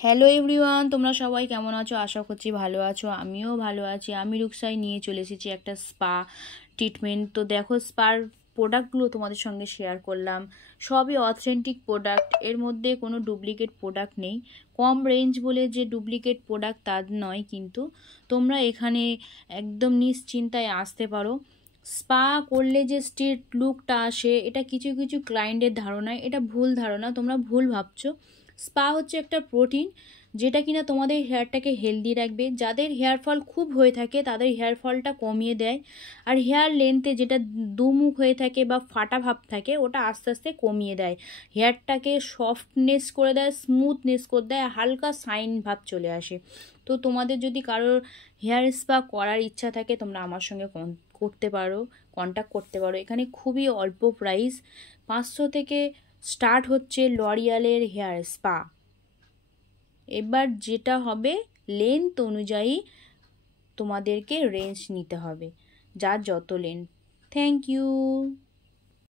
Hello everyone, তোমরা সবাই কেমন আছো? আশা করছি ভালো আছো। আমিও ভালো আছি। আমি রুকসাই নিয়ে চলে এসেছি একটা স্পা ট্রিটমেন্ট। তো দেখো, স্পার প্রোডাক্টগুলো তোমাদের সঙ্গে শেয়ার করলাম। সবই অথেন্টিক প্রোডাক্ট, এর মধ্যে কোনো ডুপ্লিকেট প্রোডাক্ট নেই। কম রেঞ্জ বলে যে ডুপ্লিকেট প্রোডাক্ট তা নয়, কিন্তু তোমরা এখানে একদম নিশ্চিন্তায় আসতে পারো। স্পা করলে যে স্ট্রিট লুকটা আসে, এটা কিছু কিছু ক্লায়েন্টের ধারণায় এটা ভুল ধারণা, তোমরা ভুল ভাবছো। স্পা হচ্ছে একটা প্রোটিন, যেটা কিনা তোমাদের হেয়ারটাকে হেলদি রাখবে। যাদের হেয়ার ফল খুব হয়ে থাকে তাদের হেয়ার ফলটা কমিয়ে দেয়, আর হেয়ার লেন্থে যেটা দুমুখ হয়ে থাকে বা ফাটা ভাব থাকে ওটা আস্তে আস্তে কমিয়ে দেয়। হেয়ারটাকে সফটনেস করে দেয়, স্মুথনেস করে দেয়, হালকা শাইন ভাব চলে আসে। তো তোমাদের যদি কারোর হেয়ার স্পা করার ইচ্ছা থাকে তোমরা আমার সঙ্গে করতে পারো, কন্ট্যাক্ট করতে পারো। এখানে খুবই অল্প প্রাইস, 500 থেকে স্টার্ট হচ্ছে লরিয়ালের হেয়ার স্পা। এবার যেটা হবে, লেন্থ অনুযায়ী তোমাদেরকে রেঞ্জ নিতে হবে, যার যত লেন্থ। Thank you.